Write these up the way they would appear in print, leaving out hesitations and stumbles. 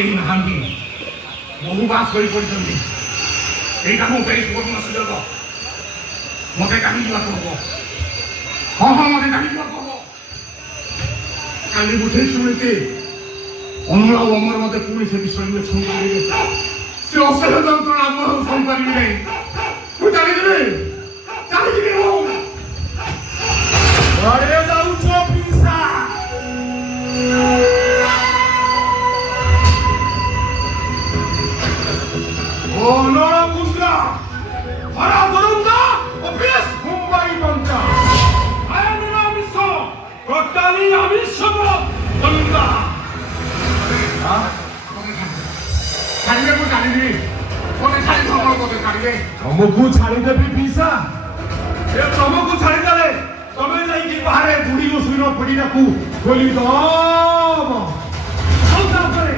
କେହି ନାହାନ୍ତି ବହୁ ବା ଶୋଇପଡ଼ିଛନ୍ତି ଏଇଟା ମୋ ପାଇଁ ସୁବର୍ଣ୍ଣ ସୁଯୋଗ ମୋତେ କାଲି ଯିବାକୁ ହବ ହଁ ମୋତେ କାଲି ଯିବାକୁ ହବ କାଲି ବୁଝେଇ ଶୁଣିଛି ଅନୁଳ ଆଉ ଅମର ମୋତେ ପୁଣି ସେ ବିଷୟରେ ଶୁଣିପାରିବେ ସେ ଅସହ୍ୟ ଯନ୍ତ୍ରଣା ମୁଁ ଆଉ ଶୁଣିପାରିବି ନାହିଁ ମୁଁ ଚାଲିଯିବି ମୁଁ କୁଆଡ଼େ ଯାଉଛ ପିସା? ଓ ନଳକୁଣ୍ଡା ହରା ଦରନ୍ଦା ଅଫିସ ମୁମ୍ବାଇ ବଞ୍ଚା ଆୟନନା ମିଶ ଟୋଟାଲି ଆବିଶ୍ୱ ଦରନ୍ଦା ଛାଡ଼ିବେ ମୁଁ ଚାଲିଯିବି ମୋତେ ଛାଡ଼ି ସମୟ ମୋତେ ଛାଡ଼ିବେ ତମକୁ ଛାଡ଼ିଦେବି ପିସା ଏ ତମକୁ ଛାଡ଼ିଦେଲେ ତମେ ଯାଇକି ବାହାରେ ବୁଢ଼ୀ ଗୋସୁର ପଡ଼ିଟାକୁ ଖୋଲିଦବ ତାପରେ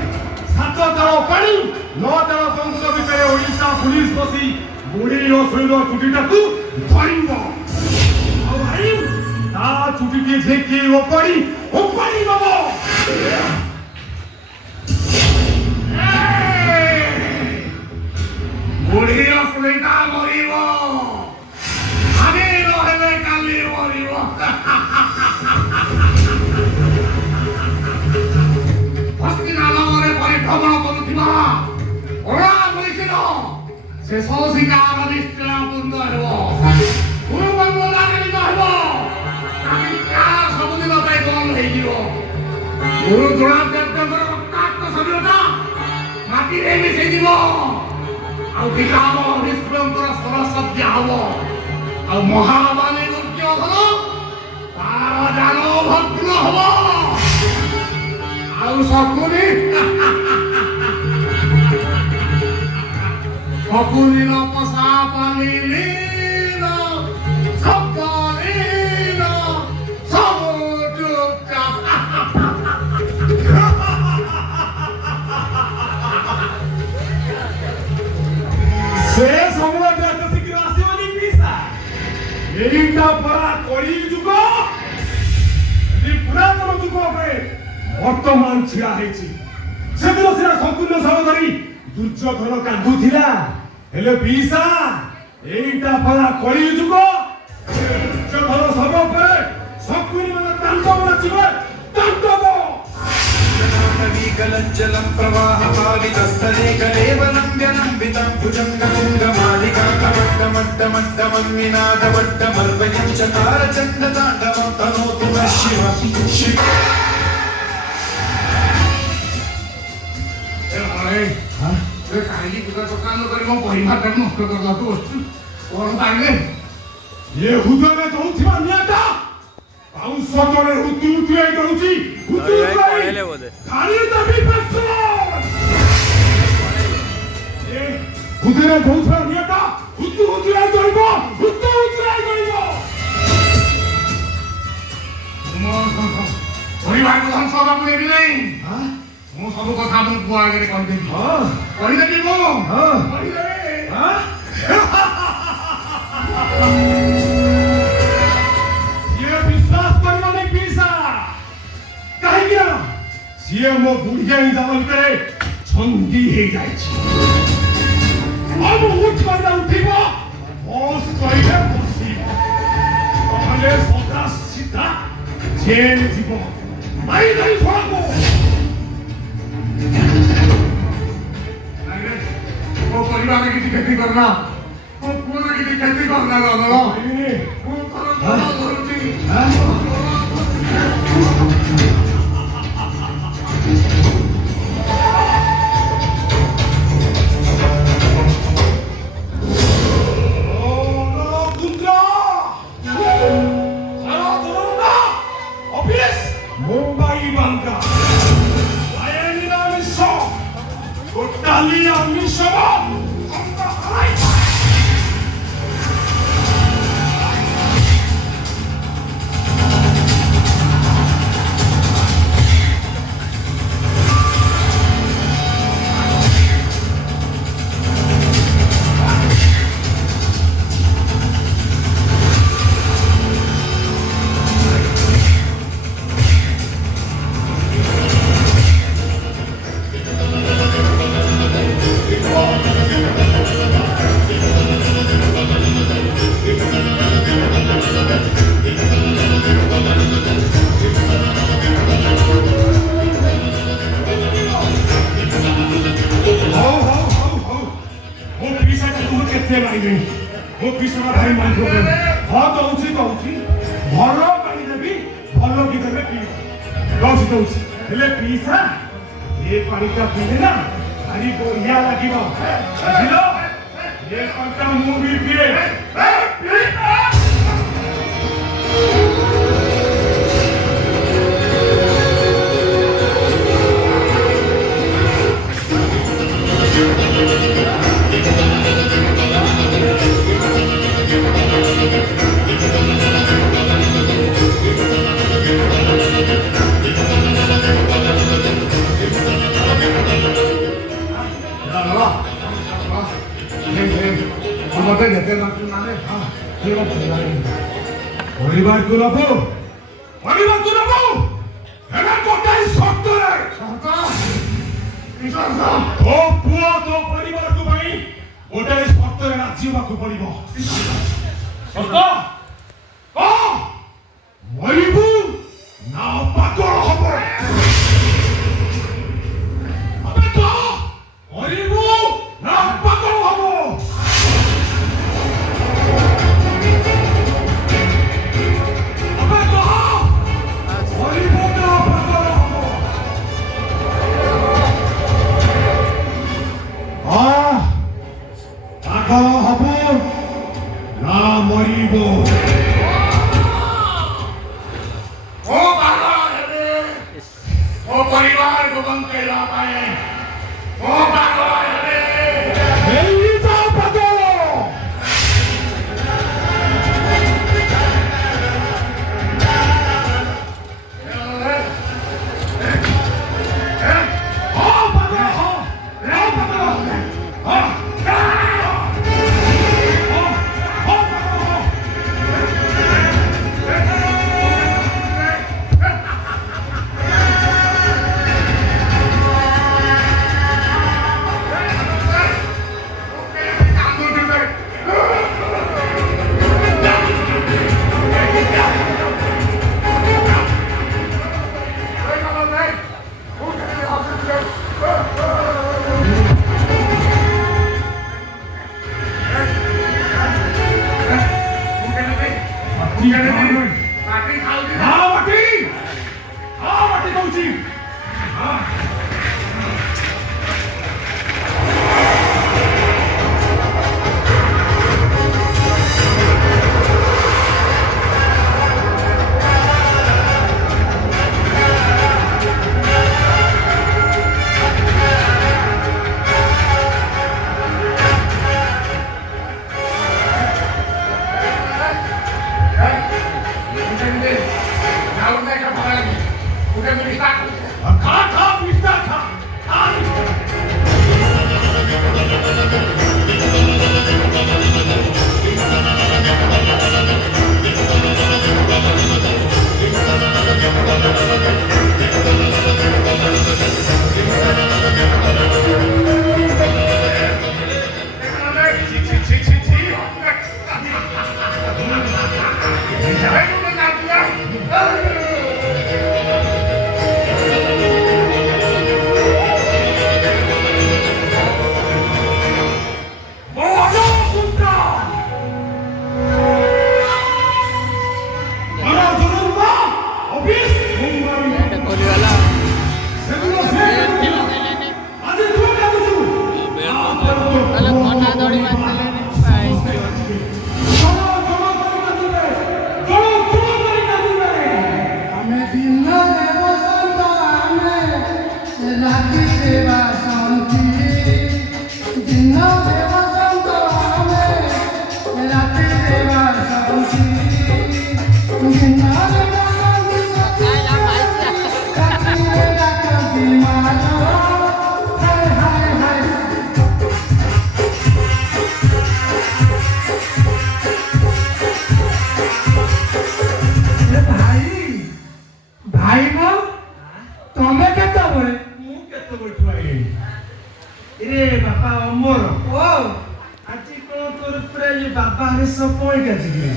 7 ତଳ ପାଣି 9 ତଳ ସମୁଦ୍ର ଭିତରେ ଓଡ଼ିଶା ପୁଲିସ ବସି ବୁଢ଼ୀ ଗୋସୁର ଚୁଟିଟାକୁ ଧରିବ ଆଉ ଭାଇ ତା ଚୁଟିକି ଝେକି ଓପାଡ଼ି ଦବ ବୁଢ଼ୀ ଅସୁବିଧା ମରିବ ଆଜି ନହେଲେ କାଲି ମରିବ ହସ୍ତିନାଲୟରେ ପରିଭ୍ରମଣ କରୁଥିବା ଅଣା ମଣିଷର ଶେଷ ଶିକାର ନିଶ୍ଚୟ ପୂର୍ଣ୍ଣ ହେବ ଗୁରୁମଙ୍ଗଳା କେମିତି ହେବ ସବୁଦିନ ପାଇଁ ବନ୍ଦ ହେଇଯିବ ଗୁରୁ ଦ୍ରୋଣାଚାର୍ଯ୍ୟଙ୍କର ରକ୍ତାକ୍ତ ଶରୀରଟା ମାଟିରେ ମିଶିଯିବ ଆଉ ପିତାମ ବିଷ୍ଣୁଙ୍କର ସରସଜ୍ଜା ହବ ଆଉ ମହାବାଣୀ ଦୁର୍ଯୋଧନ ତାର ଜାନ ଭଗ୍ନ ହବ ଆଉ ଶକୁନି ଶକୁନିର ପଶା ପାନି ଲୀନ ଶବ୍ଦଲୀନ ସବୁ ଚୁପଚାପ ସେ ସମୟଟା ଏତେ ଶୀଘ୍ର ଆସିବନି ପିସା ଏଇଟା ପରା କଳି ଯୁଗ ପୁରାତନ ଯୁଗ ଉପରେ ବର୍ତ୍ତମାନ ଛିଡ଼ା ହେଇଛି ସେଦିନ ସିନା ସମ୍ପୂର୍ଣ୍ଣ ସହ ଧରି ଦୁର୍ଯ୍ୟୋଧନ କାନ୍ଦୁଥିଲା ହେଲେ ପିସା ଏଇଟା ପରା କଳି ଯୁଗ ଦୁର୍ଯ୍ୟୋଧନ ସବ ଉପରେ ଶକୁନି ମାନେ ତାଣ୍ଡବ ନାଚିବେ ତାଣ୍ଡବ कलज्जलं प्रवाहपावितस्थले कलेवलं व्यलम्बितं भुजङ्गतुङ्गमालिका कमट्टमट्टमट्टमन्विनादवट्टमर्वयं चकारचण्डताण्डवं तनोतु नः शिवं शिव କାହିଁକି ପୂଜା ଦୋକାନ କରି ମୋ ପରିବାରଟାକୁ ନଷ୍ଟ କରିବାକୁ ବସିଛୁ କଣ ପାଇଲେ ଏ ହୃଦୟରେ ଦଉଥିବା ନିଆଁଟା ଆଉ ସତରେ ହୁତୁ ହୁତୁ ହେଇ ଦଉଛି ହୁତୁ ହୃଦୟରେ ଦଉଥିବା ନିଆଁଟା ହୁତୁ ହୁତୁ ହେଇ ରହିବ ହୁତୁ ହୁତୁ ହେଇ ରହିବ ପରିବାରକୁ ଧ୍ୱଂସ ହେବାକୁ ଦେବି ନାହିଁ ମୁଁ ସବୁ କଥା ମୋ ପୁଅ ଆଗରେ କହିଦେବି କହିଦେବି ମୁଁ ସିଏ ବିଶ୍ୱାସ କରିବନି ପିସା କାହିଁକି ନା ସିଏ ମୋ ବୁଢ଼ିଆଣୀ ଦାମ ଭିତରେ ଛନ୍ଦି ହେଇଯାଇଛି ଉଠିବ ବସ୍ କହିଲେ ବସିବ ନହେଲେ ସଦା ସିଧା ଜେଲ୍ ଯିବ ମାରି ଧରି ଛଡ଼ାକୁ ମୋ ପରିବାର କିଛି କ୍ଷତି କରନା ମୋ ପୁଅର କିଛି କ୍ଷତି କରନା ଧରୁଛି Mumbai Banka. Ayanina Miso. Totalia Misho. କେତେ ମାଇଲେଣି ମୋ ବିଷୟ ଭାଇ ମାନ ହଁ ଦଉଛି ଭଲ ପାଣି ଦେବି ଭଲ କି ଦେବେ ପିଇବ ଦଉଛି ହେଲେ ପିଇସା ଏ ପାଣିଟା ପିଇଲେ ନା ଭାରି ବଢିଆ ଲାଗିବ ବୁଝିଲ ଏ ପାଣିଟା ମୁଁ ବି ପିଏ ପରିବାରକୁ ନବୁ ହେଲେ ଗୋଟାଏ ସର୍ତ୍ତରେ ତୋ ପୁଅ ତୋ ପରିବାରକୁ ପାଇଁ ଗୋଟାଏ ସର୍ତ୍ତରେ ରାଜି ହେବାକୁ ପଡ଼ିବ ସର୍ତ୍ତ ମରିବୁ ନା ପାଗଳ ହବ ମରିବୁ ନା ପାଗଳ ହବ परिवार को बंद कर पाए वो पागल है नहीं तो पागल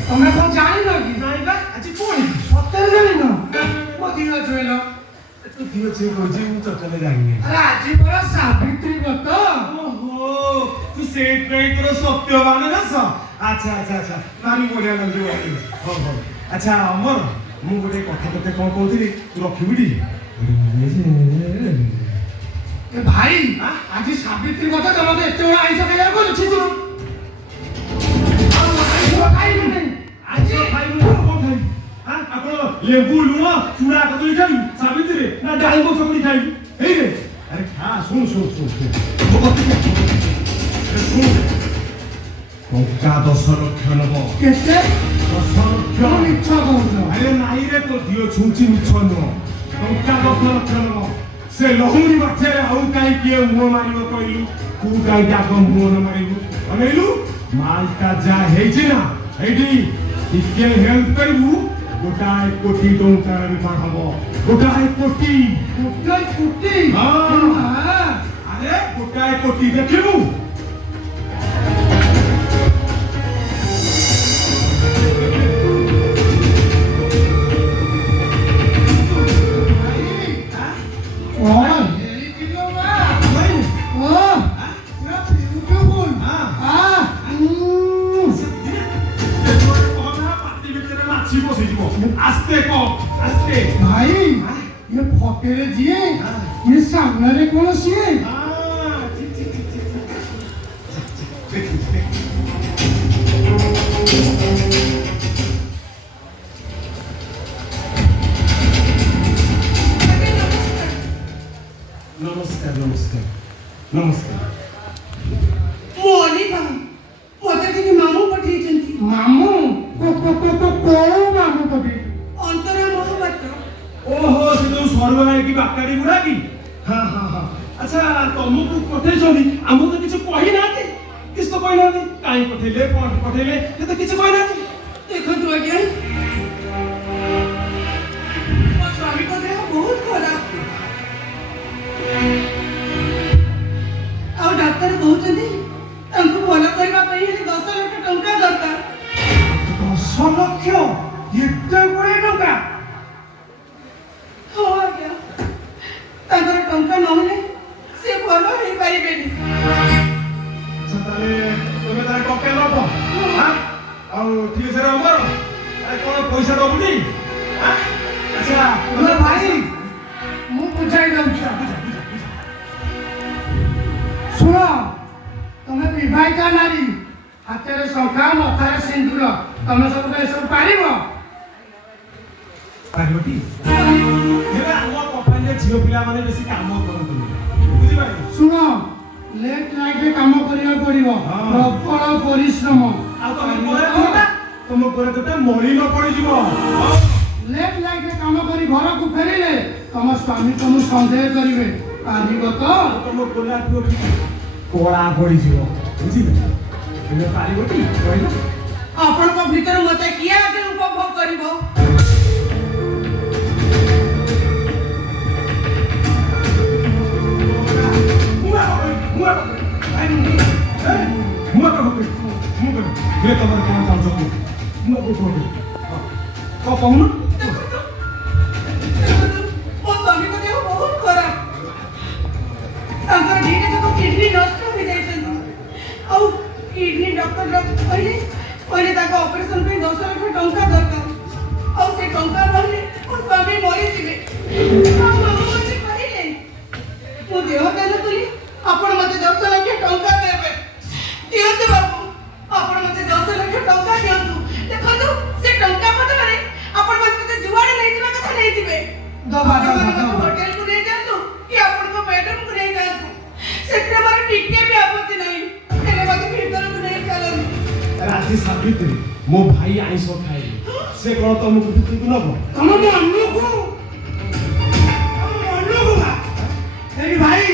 तुम्हें कौन जानी लगी नहीं बा आज कौन सत्तर जानी ना वो दिया जोइलो तू दियो छे रोजी मु चकले जाइनी अरे आज बड़ा सावित्री बत ओहो ତୁ ସେଇଥିପାଇଁ ତୋର ସତ୍ୟବାନ ବେଶ। ଆଚ୍ଛା ଆଚ୍ଛା ଆଚ୍ଛା ଭାରି ବଢିଆ ଲାଗୁଛି ହଉ ହଉ। ଆଚ୍ଛା ଅମର ମୁଁ ଗୋଟେ କଥା ତତେ କଣ କହୁଥିଲି ତୁ ରଖିବୁ ଟି? ଏ ଭାଇ ଆଜି ସାବିତ୍ରୀ କଥା ତମକୁ ଏତେ ବଡ଼ ଆଇଁଷ ଖାଇବାକୁ ଅଛି ତୁ ଖାଇବୁ ନାହିଁ ଆଜି ଖାଇବୁ ନା କଣ ଖାଇବୁ? ଆପଣ ଲେମ୍ବୁ ଲୁଣ ଚୁଡ଼ା କଦଳୀ ଖାଇବୁ ସାବିତ୍ରୀରେ ନା ଡାଳିମ୍ବ ଚକୁଳି ଖାଇବୁ? ହେଇରେ ଆରେ ଖା ଶୁଣ ଶୁଣ ଶୁଣ ଶୁଣ ମୋ କଥା ଶୁଣ ଟଙ୍କା 10 ଲକ୍ଷ ନବ। କେତେ 10 ଲକ୍ଷ ମିଛ କହୁଛ ଆରେ ନାଇଁ ରେ ତୋ ଝିଅ ଛୁଞ୍ଚି ମିଛ ନୁହଁ ଟଙ୍କା 10 ଲକ୍ଷ ନବ। ସେ ଲହୁଣୀ ମାଛରେ ଆଉ କାହିଁ କିଏ ମୁହଁ ମାରିବ କହିଲୁ? ତୁ କାହିଁକି ଆଗ ମୁହଁ ନ ମାରିବୁ? ଅନେଇଲୁ ମାଲଟା ଯାହା ହେଇଛି ନା ଏଇଠି ଟିକେ ହେଲ୍ପ କରିବୁ ଗୋଟାଏ କୋଟି ଟଙ୍କାର ବେପାର ହବ। ଗୋଟାଏ କୋଟି ହଁ ଆରେ ଗୋଟାଏ କୋଟି ଦେଖିବୁ। आस्ते को आस्ते भाई ये फटेरे जिए ये सामने कौन सी है नमस्कार नमस्कार नमस्कार मोली बाबू पोते के मामू पठेइचंती मामू को मामू कभी अंतरा मोहब्बत ओहो से जो सर्वनाय की बाकाडी बुढ़ा की हाँ हाँ हाँ अच्छा तुमको पठे छोड़ी हमको तो किसी कही ना थी किसको कही ना थी काहे पठेले कौन पठेले ये तो किसी कही ना थी देखो तो आज्ञा और स्वामी को देह बहुत खराब और डॉक्टर कहउचंती हमको भलो करबा पई हेले 10 लाख टंका दरकार 10 लक्ष एते बड़े टंका हो आज्ञा ताकर टंका नहले से भलो हे पाइबेनी अच्छा ताले तुम्हें ताले टंका नब हाँ और ठीक से अमर अरे कौन पैसा दबुटी हाँ अच्छा भाई ମୁଁ ବୁଝାଇ ଦଉଛି ଶୁଣ ତମେ ବିବାହିତା ନାରୀ ହାତରେ ଶଙ୍ଖା ମଥାରେ ସିନ୍ଦୁର ତମେ ସବୁ ଏସବୁ ପାରିବ ପାର୍ବତୀ ହେଲେ ଆମ କମ୍ପାନୀରେ ଝିଅ ପିଲାମାନେ ବେଶୀ କାମ କରନ୍ତିନି ବୁଝିପାରିଲ ଶୁଣ ଲେଟ୍ ନାଇଟ୍ରେ କାମ କରିବାକୁ ପଡ଼ିବ ପ୍ରବଳ ପରିଶ୍ରମ ଆଉ ତମ ପରେ ତୋତେ ମଳି ନ ପଡ଼ିଯିବ ଲେଟ୍ ନାଇଟ୍ରେ କାମ କରି ଘରକୁ ଫେରିଲେ ତମ ସ୍ୱାମୀ ତମକୁ ସନ୍ଦେହ କରିବେ ପାରିବ ତ ତମ ଗୋଲାଠୁ କଳା ପଡ଼ିଯିବ ବୁଝିଲେ ତୁମେ ପାରିବଟି କହିଲ ଆପଣଙ୍କ ଭିତର ମତେ କିଏ ଆଗେ ଉପଭୋଗ କରିବ କହୁନ ମୋ ସ୍ୱାମୀଙ୍କ ଦେହ ବହୁତ ଖରାପ ତାଙ୍କର ଦିଟା ଯାକ କିଡନୀ ନଷ୍ଟ ହୋଇଯାଇଛନ୍ତି ଆଉ କିଡନୀ ଡକ୍ଟର କହିଲେ ତାଙ୍କ ଅପରେସନ ପାଇଁ 10 ଲକ୍ଷ ଟଙ୍କା ଦରକାର ଆଉ ସେ ଟଙ୍କା ନହେଲେ ମୋ ସ୍ୱାମୀ ମରିଯିବେ ଆଉ ମାମା ମୋତେ କହିଲେ ମୁଁ ଦେହ ଦାନ କଲି ଆପଣ ମୋତେ 10 ଲକ୍ଷ ଟଙ୍କା ଦେବେ ଦିଅନ୍ତୁ ବାବୁ ଆପଣ ମୋତେ 10 ଲକ୍ଷ ଟଙ୍କା ଦିଅନ୍ତୁ ଦେଖନ୍ତୁ ସେ ଟଙ୍କା ବଦଳରେ ଆପଣ ମୋତେ ଯୁଆଡ଼େ ନେଇଯିବା କଥା ନେଇଯିବେ ହୋଟେଲକୁ ନେଇ ଯାଆନ୍ତୁ କି ଆପଣଙ୍କ ବେଡରୁମକୁ ନେଇ ଯାଆନ୍ତୁ ସେଥିରେ ମୋର ଟିକେ ବି ଆପତ୍ତି ନାହିଁ ହେଲେ ମୋତେ ଭିତରକୁ ନେଇ ଚାଲନ୍ତୁ ରାଜି ସାବିତ୍ରୀ ମୋ ଭାଇ ଆଇଁଷ ଖାଏ ସେ କଣ ତମକୁ ଭିତରକୁ ନବ ତମ ମନକୁ ଏଇ ଭାଇ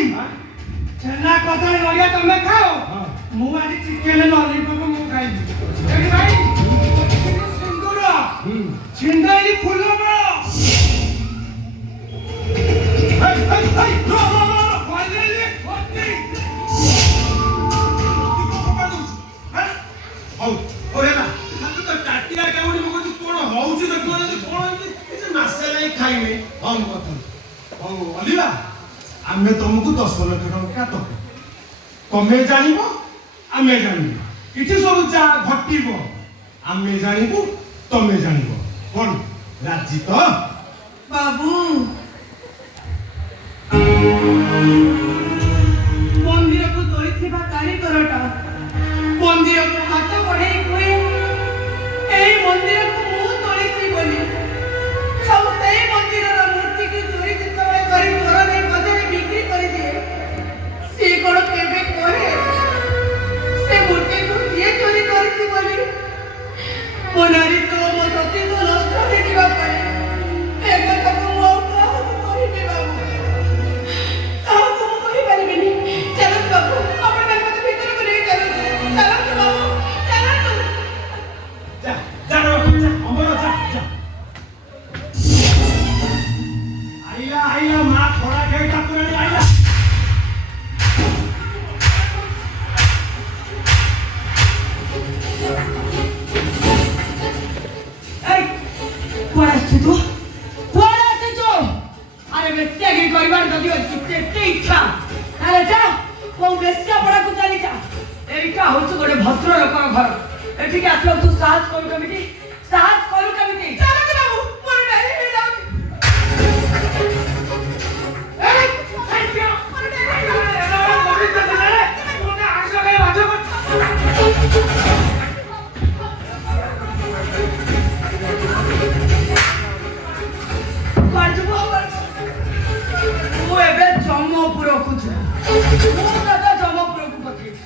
ଛେନା କଦଳୀ ନଡ଼ିଆ ତମେ ଖାଅ ମୁଁ ଆଜି ଚିକେନ ଲଲିପପ ମୁଁ ଖାଇବି ଏଇ ଭାଇ ସିନ୍ଦୁର ଛିଣ୍ଡାଇଲି ଫୁଲ ବେଳ ଆମେ ତମକୁ 10 ଲକ୍ଷ ଟଙ୍କା ଦବୁ ତମେ ଜାଣିବ आमे जानिबु किछि सब जा घटिबो आमे जानिबु तमे जानिबो कोन राजी तो बाबू मंदिर को तोड़ी थिबा कारीगरटा मंदिर को हाथ बढ़ाई हुए ए मंदिर को मुंह तोड़ी थी बोली सब से मंदिर रा मूर्ति की चोरी जितबे करी घर नहीं बजारे बिक्री कर दिए से कोन केबे कोहे से मूर्ति को ये चोरी करती बोली मोनारी तो मो सती तो नष्ट हो जीवा पाए एगो तक मो का कहि दे बाबू ताऊ को कहि परिबेनी चलो बाबू अपन मन मत भीतर को ले चलो चलो बाबू चलो जा जा रे बाबू जा अमर जा जा आइला आइला मा थोड़ा के ठाकुरानी आइला तू अरे बेस्या की परिवार जदि अछि तेते इच्छा अरे जा को बेस्या पड़ा को चली जा एटा होछ गोटे भद्र लोकर घर एठी के आसलो तू साहस करू केमिति चलो के बाबू मोर डायरी हे जाऊ ए साइकिया मोर डायरी मोर चले मोर आसलो के बाजो ମୁଁ ଏବେ ଜମପୁରକୁ ଯିବି ମୁଁ ଦାଦା ଜମପୁରକୁ ପଠେଇବି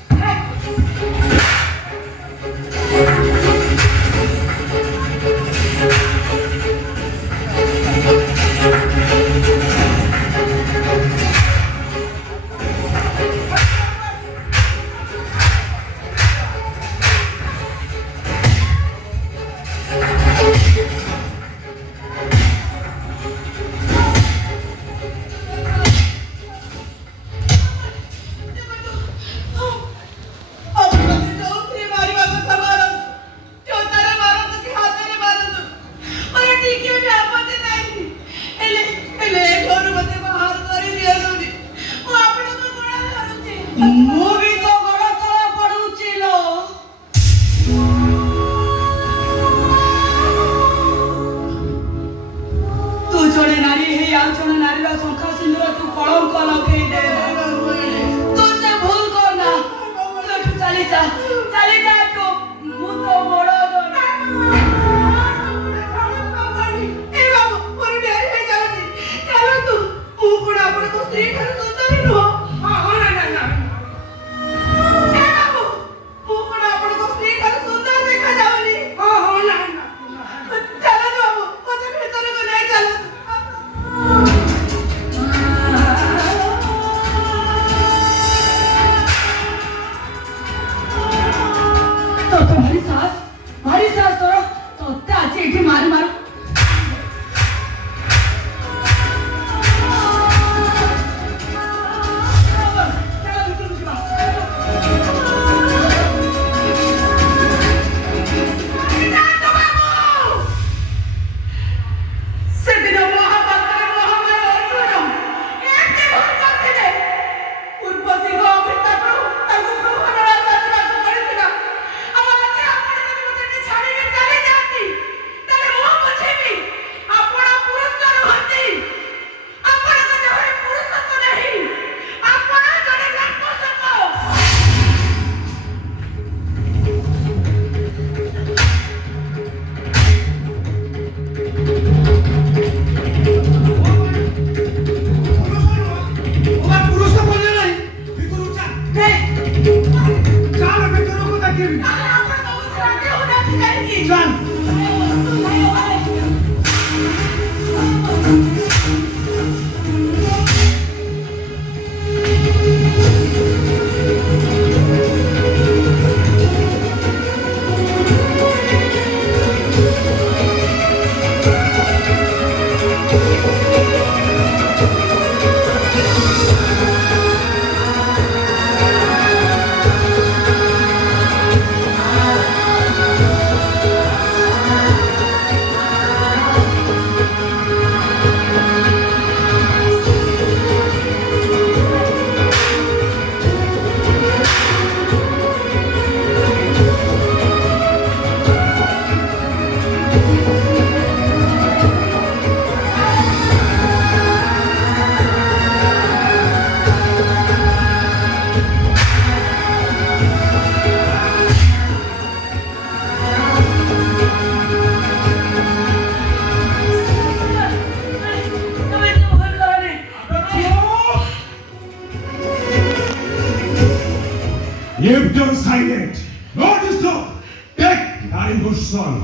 Keep your silent. No disturb. Take Dari Goswami.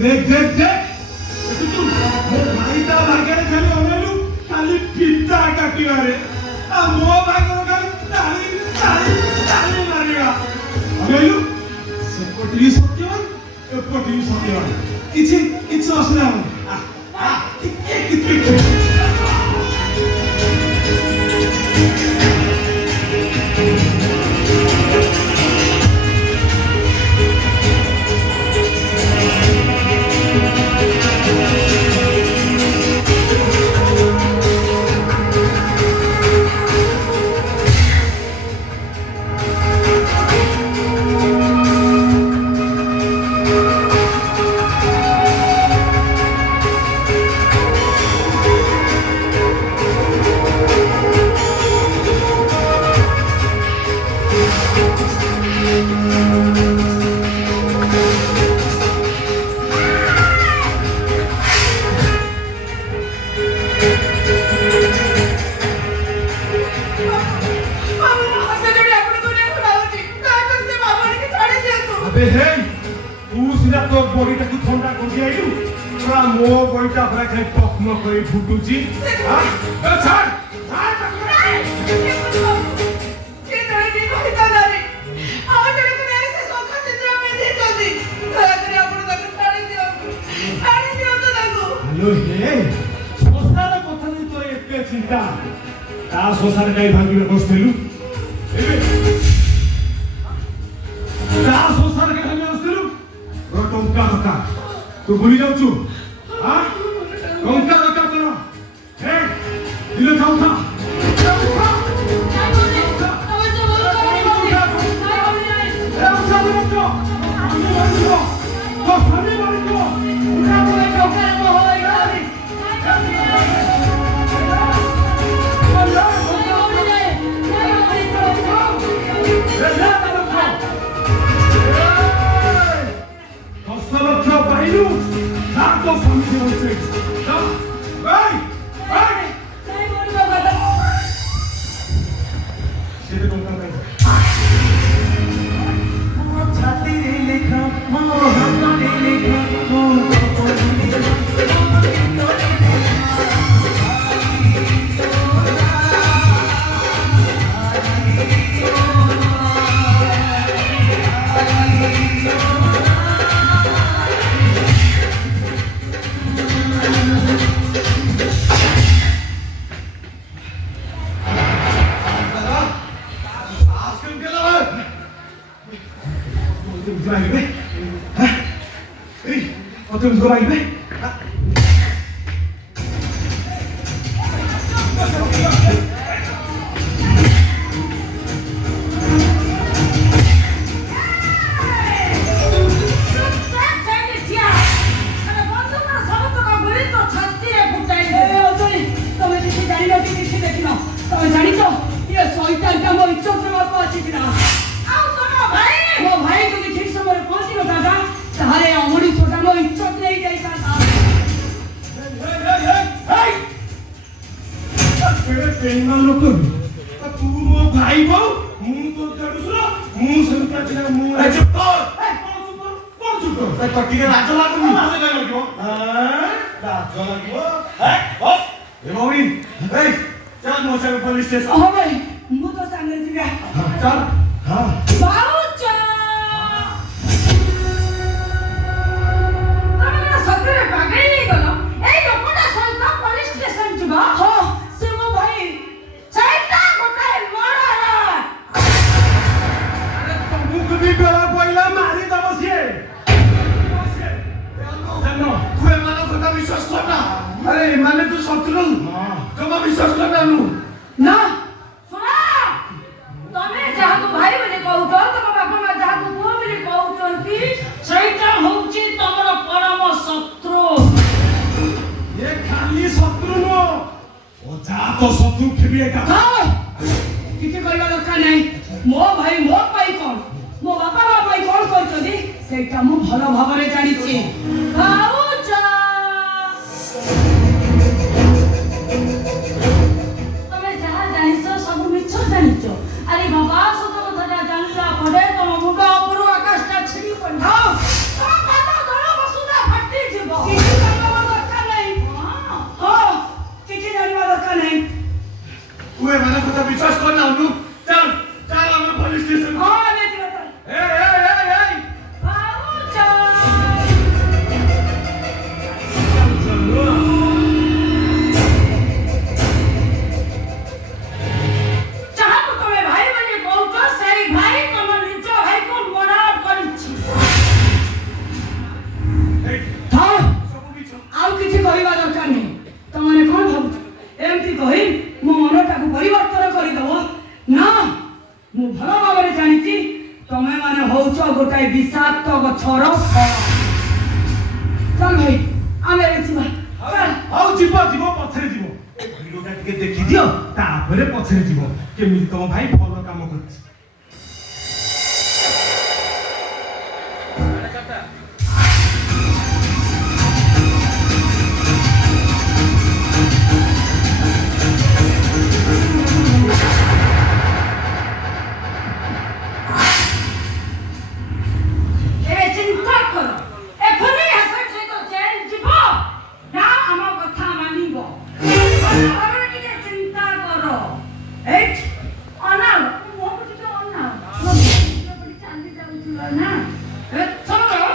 देख तू मो भाईटा भागेरे खाली अनेलु खाली पिता काटिबारे आ मो भागेरे खाली ताली मारिबा अनेलु सेपटी सत्यवान एपटी सत्यवान किछि असुविधा नहीं अबे हे तू सीधा तो बॉडीटा को ठंडा कर दिया यू पूरा मो बॉडीटा पूरा खाली टकम कर फुटुची हां ए हेलो हे सोसार कथा नहीं तो एते चिंता ता सोसार काई भांगिबे बसतेलु ता सोसार के भांगिबे बसतेलु रो टंका टंका तू भूली जाउछु हां टंका टंका करो हे दिले जाउ था Otro go baby. तू मो भाई बो मु तो जडुसुरा मु संता चिना मु ए चुप कर तो ठीक है राज लागुनी मासे काय लागो राज लागो बस ए मौरी ए चल मो से पुलिस स्टेशन हो भाई मु तो सांगे जिगा चल हां बाउचा तमरा सतरे पागई नहीं गलो ए लोकटा संता पुलिस स्टेशन जुबा हो से मो भाई चाइता गोटाए मरला अरे तुमको भी बेला पहिला मारी दबसिए जानो तू एमानो କଥା विश्वास करना अरे एमाने तू शत्रु जमा विश्वास करना नु ना सुना तमे जहां तू भाई बोले कहू तो तम बापा मा जहां तू पुओ बोले कहउचंती सेटा होउची तमरो परम शत्रु ये खाली शत्रु नो ओ जा तो शत्रु खेबी एका हां किछि कहला दरकार नै मो भाई मो पाई कोन मो बापा मा पाई कोन कहउचंती सेटा मु भलो भाबरे जानिछि भाऊजा तमे जहां जानिछो सब मिछ जानिछो अरे बाबा सत कथा जानला परे गोटाए विषाक्त गछर फल चल भाई आमे बेचिबा चल हौ जीव जीव पछरे जीव ए भिडियोटा टिके देखि दियो तापरे पछरे जीव केमिति तम भाई भलो काम करछि ए चिंता कर एखनी हसर छै तो चैन जीव ना हमर कथा मानिबो हमरा टिके चिंता करो एट अनाल मो टिके अनाल मो बड़ी चांदी जाउथुला ना ए चलो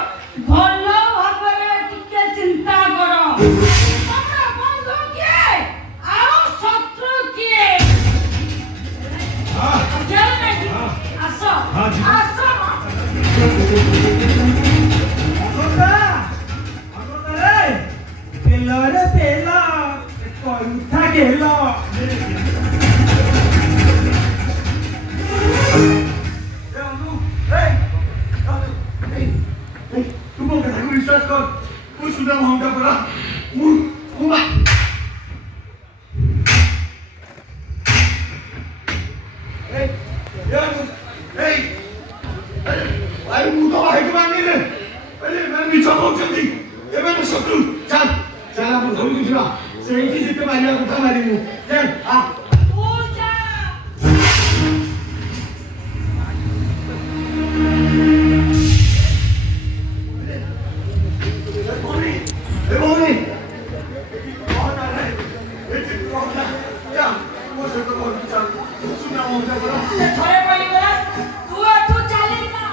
भलो भाबरे टिके चिंता करो हमरा बंधु किए आरो शत्रु किए चल नहीं आसो आसो पेला रे पेला कोई उठा गेलो तू मग कथा विश्वास कर तू सुद्धा भावटा करा मुंबा अरे मुझे भाई के मारने ले अरे मैं भी चलो जल्दी ये मैंने शत्रु चल चल आप धोई दूसरा सही चीज के मारिया कुत्ता मारी हूँ चल आ तू जा ए बोली कौन आ रहा है ये चित्र कौन है क्या वो सब तो बहुत चल सुना मुझे करो थोड़े पड़ी गया तू चलेगा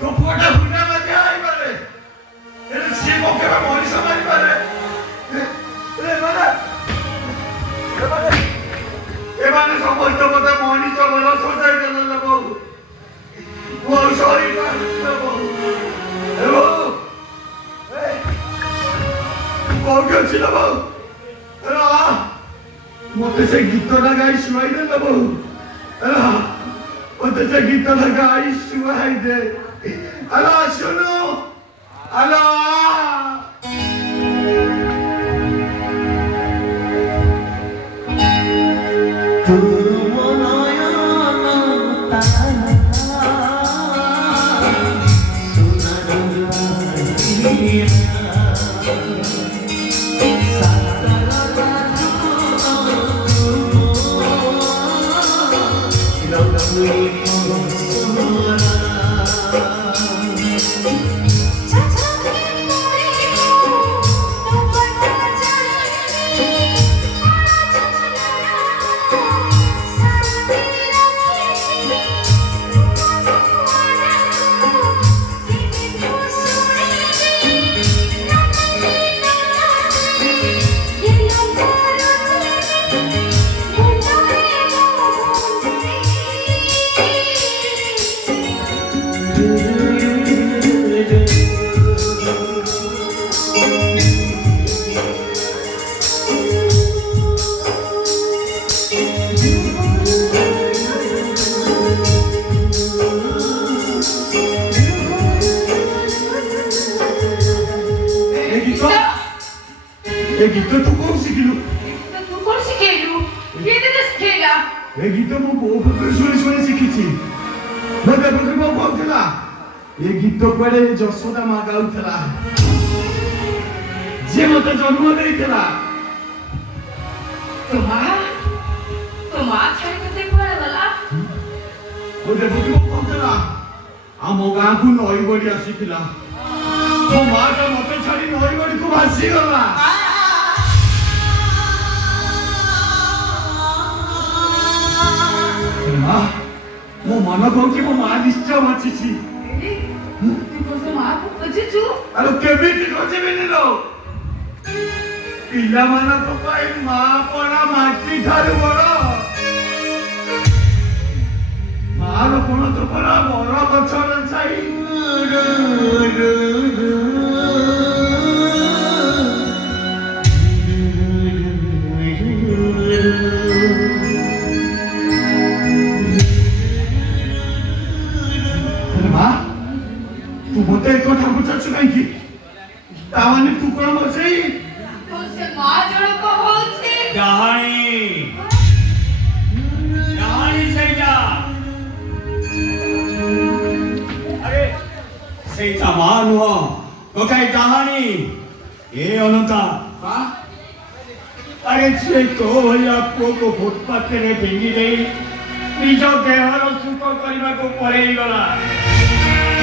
तो फोटा फुटा में क्या आई बारे? ये से मौके पे मोरी समझ ସେମାନେ ସମସ୍ତ କଥା ମଣିଷ ଭଲ ସଜାଇ ଦେଲେ ଲୋ ବୋଉ ମୋ ସରି ପାରୁଛି ଲୋ ବୋଉ ଏ ବୋଉ କୋଉଠି ଅଛି ଲୋ ବୋଉ ହେଲା ମତେ ସେ ଗୀତଟା ଗାଇ ଶୁଆଇ ଦେ ଲୋ ବୋଉ ହେଲା ମତେ ସେ ଗୀତଟା ଗାଇ ଶୁଆଇ ଦେ ହେଲା ଶୁଣୁ ହେଲା ଏ ଗୀତ ତୁ କୋଉ ଶିଖିଲୁ ତୁ କଣ ଶିଖେଇଲୁ କିଏ ତତେ ଶିଖେଇଲା ଏ ଗୀତ ମୋ ବୋଉ ପାଖରେ ଶୁଣି ଶୁଣି ଶିଖିଛି ମତେ ବୋଉ କହୁଥିଲା ଏ ଗୀତ କୁଆଡେ ଯଶୋଦା ମା ଗାଉଥିଲା ଯିଏ ମତେ ଜନ୍ମ ଦେଇଥିଲା ତୋ ମା ଛାଡ଼ି ତତେ କୁଆଡ଼େ ଗଲା ମତେ ବୋଉ କହୁଥିଲା ଆମ ଗାଁକୁ ନଈ ବଢି ଆସିଥିଲା ମୋ ମାଟା ମତେ ଛାଡି ନଈ ବଢିକୁ ଭାସିଗଲା ମୋ ମନ କହୁଛି ମୋ ମା ନିଶ୍ଚୟ ବଞ୍ଚିଛି ତୁ ମାକୁ ଖୋଜିଛୁ ଆରେ କେମିତି ଖୋଜିବିନି ଲୋ ପିଲାମାନଙ୍କ ପାଇଁ ମା ପଣା ମାଟି ଠାରୁ ବଡ ମାର ପଣ ତ ପରା ବର ଗଛର ଛାଇ तू मते एक কথা বুঝাচ্ছ নাকি তা মানে তু কোন বসেই তো সে মা জড়ক হচ্ছে ডাহাণী সেইটা আরে সেইটা মা নুহ কোথায় ডাহাণী এ অনতা আরে সে তো ভলিয়া পুଅକୁ ଫୁଟପାଥରେ ଫିଙ୍ଗି ଦେଇ ନିଜ ଦେହର ସୁଖ କରିବାକୁ ପଳେଇ ଗଲା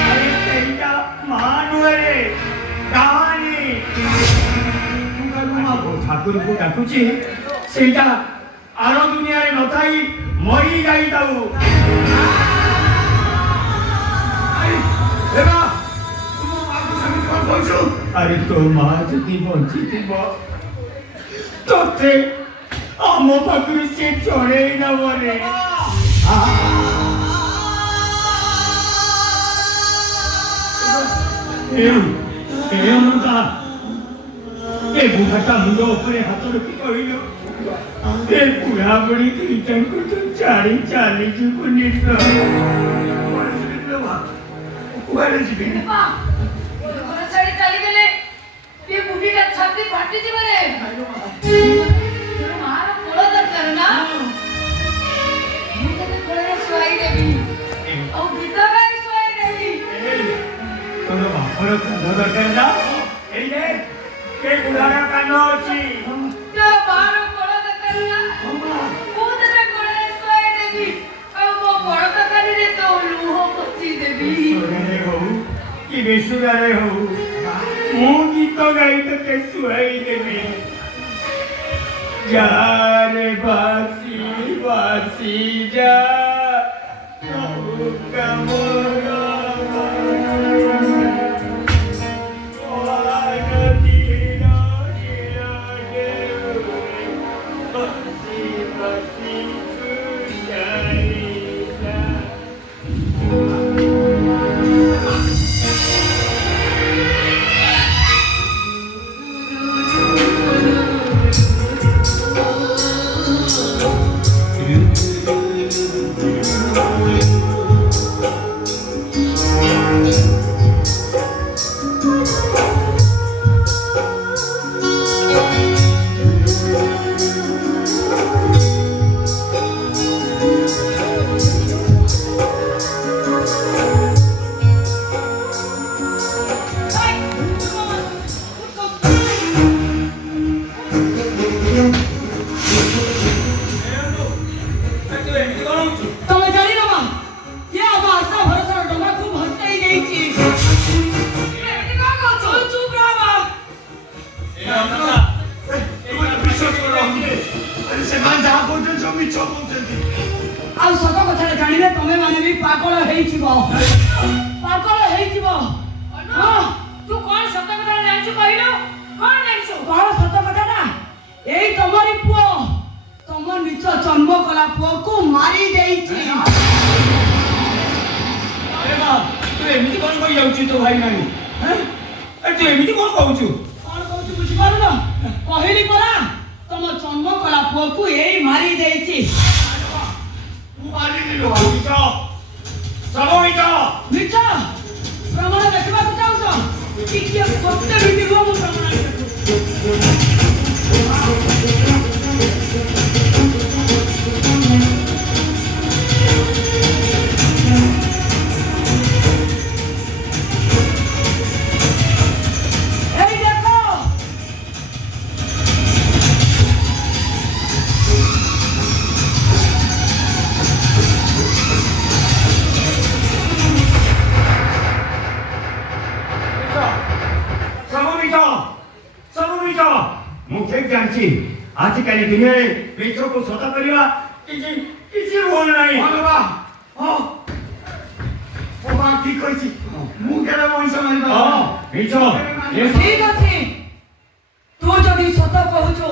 ଆରେ ସେଇଟା ମା ନୁହେଁ ଡାହାଣୀ ଠାକୁରଙ୍କୁ ଡାକୁଛି ସେଇଟା ଆର ଦୁନିଆରେ ନଥାଇ ମରି ଯାଇଥାଉ ଆରେ ତୋ ମା ଯଦି ବଞ୍ଚିଥିବ ତତେ ଆମ ପାଖରୁ ସେ ଚଢେଇ ନବରେ ଏ ବୁଢ଼ାଟା ମୁଣ୍ଡ ଉପରେ ହାତ ରଖି କହିଲୁ ଏ ବୁଢ଼ା ବୁଢ଼ୀ ଦୁଇଟାଙ୍କୁ ତୁ ଛାଡ଼ି ଚାଲିଯିବୁ ନିଶ୍ଚୟ କୁଆଡେ ଯିବି ଘର ଛାଡ଼ି ଚାଲିଗଲେ ଏ ବୁଢ଼ୀଟା ଛାତି ଫାଟିଯିବ ରେ ତୋର ମାର କୋଳ ଦରକାର ନା ମୁଁ ତତେ କୋଳରେ ଶୁଆଇ ଦେବି ଆଉ ଗୀତ ଗାଇ ଶୁଆଇ ଦେବି ତୋର ବାପର କାନ ଦରକାର ନା ଏଇ ଯେ ଏ ବୁଢ଼ାର କାନ ଅଛି ତୋର ମାର କୋଳ ଦରକାର ନା ମୁଁ ତତେ କୋଳରେ ଶୁଆଇ ଦେବି ଆଉ ମୋ ବଡ଼ ତକାରିରେ ତୋ ଲୁହ ପୋଛି ଦେବି ବେସୁରାରେ ହଉ କି ବେସୁରାରେ ହଉ ମୁଁ ଗୀତ ଗାଇ ତତେ ଶୁଆଇ ଦେବି ଯା ରେ ବାସି ବାସି ଯା ତମେ ଜାଣିନ ମା ଇଏ ଆମ ଆଶା ଭରସାର ଡଙ୍ଗାକୁ ଭସାଇ ଦେଇଛି। ଏମିତି କଣ କହୁଛୁ? ଚୁପ୍ ରହ ମା। ବିଶ୍ୱାସ କର ସେମାନେ ଯାହା କହୁଛନ୍ତି ସବୁ ମିଛ କହୁଛନ୍ତି। ଆଉ ସତ କଥାଟା ଜାଣିଲେ ତମେ ମାନେ ବି ପାଗଳ ହେଇଯିବ। ପାଗଳ ହେଇଯିବ। ହଁ ତୁ କଣ ସତ କଥାଟା ଜାଣିଛୁ କହିଲୁ? କଣ ଜାଣିଛୁ? କଣ ସତ କଥାଟା? ଏଇ ତମରି ପୁଅ ତମ ନିଜ ଜନ୍ମ କଲା ପୁଅକୁ ମାରି ଦେଇଛି। ଆରେ ମା ତୁ ଏମିତି କଣ କହି ଯାଉଛୁ ତୋ ଭାଇ ନାହିଁ ତୁ ଏମିତି କଣ କହୁଛୁ? କଣ କହୁଛୁ ବୁଝିପାରୁନ? କହିଲି ପରା ତମ ଜନ୍ମ କଲା ପୁଅକୁ ଏଇ ମାରି ଦେଇଛି। ମୁଁ ମାରିନି ଲୋ। ମିଛ ସବୁ ମିଛ। ମିଛ ପ୍ରମାଣ ଦେଖିବାକୁ ଚାହୁଁଛ? ଟିକେ ଗୋଟେ ମିନିଟ୍ ରୁହ ମୁଁ ପ୍ରମାଣ ଦେଖୁଛି। এই দেখো ସବୁ ମିଛ ମୁଁ ଠିକ ଜାଣିଛି ଆଜିକାଲି ଦୁନିଆରେ ମିଛକୁ ସତ କରିବା କିଛି ଭୁଲ ନାହିଁ। ହଁ ବାବା ହଁ ମୋ ମା ଠିକ କହିଛି। ମୁଁ କେବେ ମଣିଷ ମାରିବା ମିଛ ঠিক আছে ତୁ ଯଦି ସତ କହୁଛୁ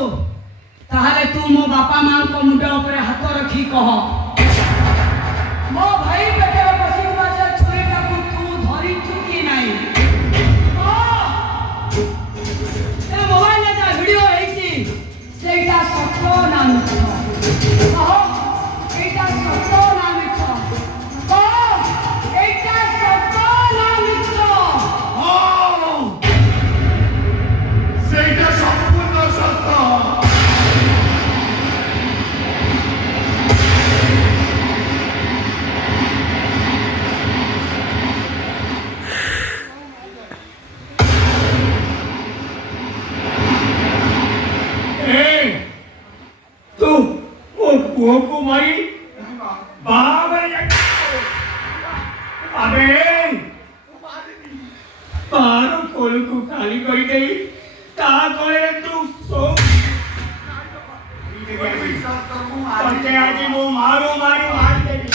ତାହେଲେ ତୁ ମୋ ବାପା ମାଙ୍କ ମୁଣ୍ଡ ଉପରେ ହାତ ରଖି କହ ମୋ ଭାଇ ପେଟରେ ବସିଥିବା ସେ ଛୁରୀଟାକୁ ତୁ ଧରିଛୁ କି ନାହିଁ? ଏ ମୋବାଇଲରେ ଯାହା ଭିଡିଓ ହେଇଛି ସେଇଟା ସତ ନା ମିଛ? କହ ଏଇଟା ସତ ନା ମିଛ? କହ ଏଇଟା ସତ ନା ମିଛ? ସେଇଟା ସମ୍ପୂର୍ଣ୍ଣ ସତ। ତୁ ମୋ ପୁଅକୁ ମାରି ବାହାଘର ଆରେ ତାର କୋଲକୁ ଖାଲି କରିଦେଇ ତା କୋଳରେ ତୁ ତତେ ଆଜି ମୁଁ ମାରିଦେବି।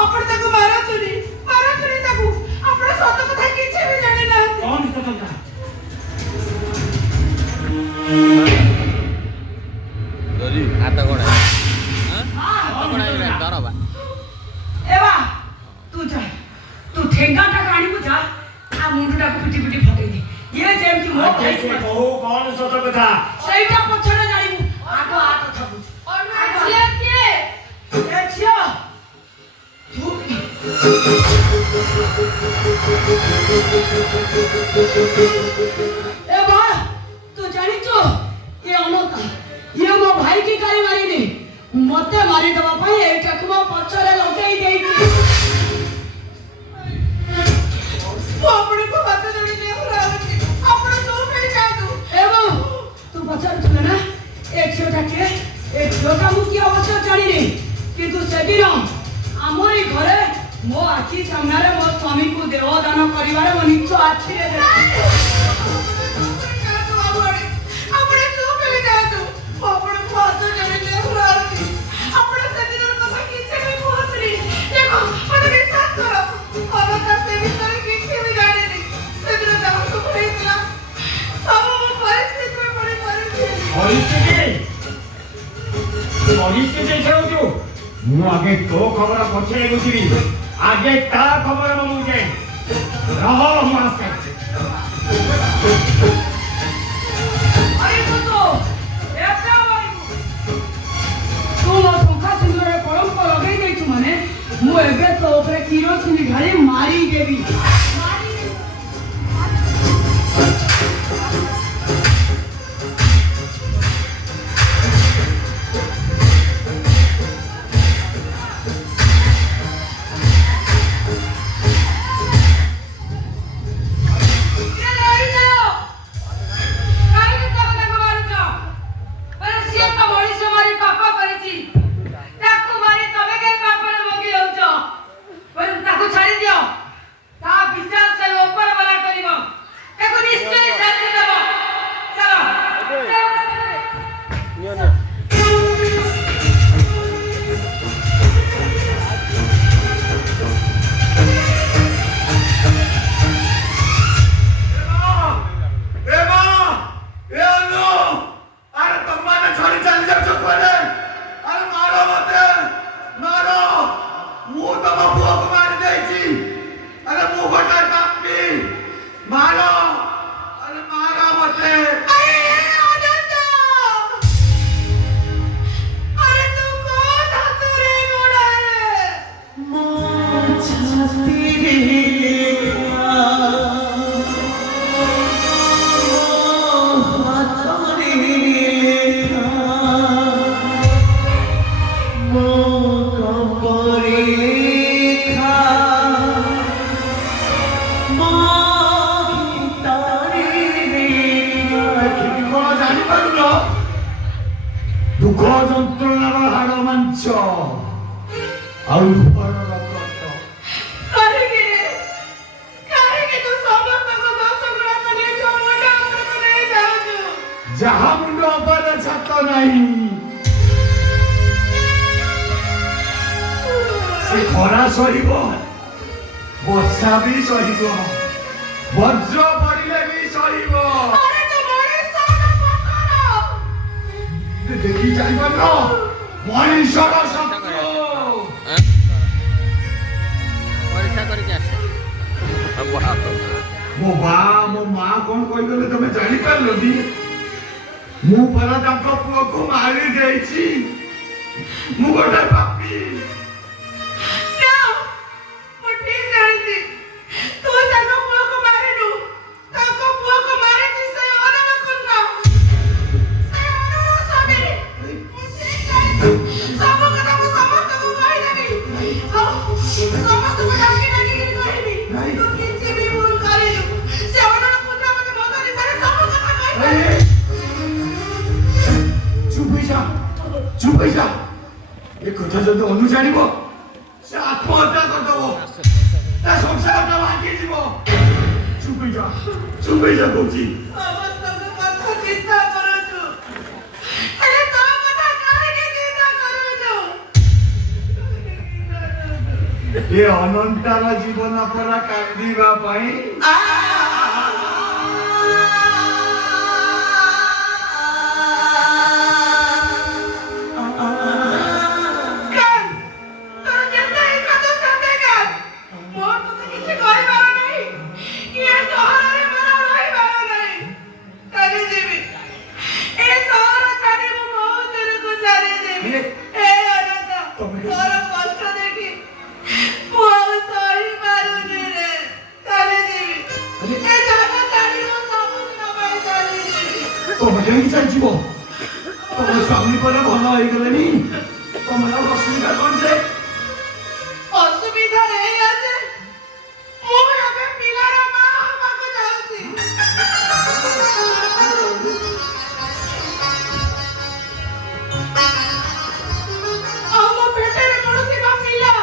ଆପଣ ତାକୁ ମାରନ୍ତୁନି ତାକୁ। ଆପଣ ସତ କଥା କିଛି ବି ଜାଣିନାହାନ୍ତି। କଣ ସତ କଥା? ହାତ ଗୋଡ ଧର ବା ଏବା ତୁ ଯା ତୁ ଠେଙ୍ଗାଟାକୁ ଆଣିବୁ ଯା ଆ ମୁଣ୍ଡଟାକୁ ପିଟି ଫଟେଇ ଦେ। ଇଏ ଯେମିତି ମୋ ଭାଇ ବହୁ କଣ ସତ କଥା? ସେଇଟା ପଛରେ ଜାଣିବୁ। ଆଗ ଆ କଥା ବୁଝ। ଝିଅ କିଏ? ଏ ଝିଅ ତୁ ଏ ବା ତୁ ଜାଣିଛୁ ଏ ଅନକା ଇଏ ମୋ ଭାଇ କି କାଲି ମାରିନି ମତେ ମାରିଦେବା ପାଇଁ ଏଇଟାକୁ ମୋ ପଛରେ ଲଗେଇ ଦେଇଛି। ମୁଁ ଆପଣଙ୍କୁ ହାତ ଯୋଡ଼ିଲେ ଆପଣ ଚୁପ୍ ହେଇଯାଆନ୍ତୁ। ଏବଂ ତୁ ପଚାରୁଥିଲୁ ନା ଏ ଝିଅଟା କିଏ? ଏ ଝିଅଟା ମୁଁ କିଏ ଅବଶ୍ୟ ଜାଣିନି କିନ୍ତୁ ସେଦିନ ଆମରି ଘରେ ମୋ ଆଖି ସାମ୍ନାରେ ମୋ ସ୍ୱାମୀକୁ ଦେହଦାନ କରିବାରେ ମୋ ନିଜ ଆଖିରେ ପରିସ୍ଥିତି ବୁଝେଇ ଖେଳୁଛୁ ମୁଁ ଆଗେ ତୋ ଖବର ପଛରେ ବୁଝିବି ଆଗେ ତା ଖବର ମୁଁ ବୁଝେ ରହ ମୁଁ ଆସେ अरे तो एका बारीକୁ ତୁ ମୋ ଶଙ୍ଖା ସିନ୍ଦୁରରେ କଳଙ୍କ ଲଗେଇ ଦେଇଛୁ ମାନେ ମୁଁ ଏବେ ତୋ ଉପରେ କିରୋସିନି ଢାଳି ମାରିଦେବି ଦୁଃଖ ଯନ୍ତ୍ରଣାର ହାଡ଼ ମାଂସ ଆଉ ରୂପର ରକ୍ତ ଯାହା ମୁଣ୍ଡ ଉପରେ ଛାତ ନାହିଁ ସେ ଖରା ସହିବ ବର୍ଷା ବି ସହିବ ବଜ୍ର ପଡ଼ିଲେ ବି ସହିବ ଦେଖି ଜାଣିପାରୁନ ମଣିଷର ଶତ୍ରୁ ପରୀକ୍ଷା କରିକି ଆସେ ମୋ ମା କଣ କହିଗଲେ ତମେ ଜାଣିପାରିଲନି ମୁଁ ପରା ତାଙ୍କ ପୁଅକୁ ମାରି ଦେଇଛି ମୁଁ ଗୋଟେ ପାପୀ चुप जा ये कथा जब अनु जानिब से आत्महत्या करदब ता संसारटा भांगी जीव चुप जा कहूची ये अनंतार जीवन परा कांदीबा पाई तमें कहीं चलजीव तुम स्वामी पर भल हो गले तुम असुविधा कौन से असुविधा पिलार मां हवाको जाउची ଆମ ପେଟରେ ପଡୁଥିବା ପିଲା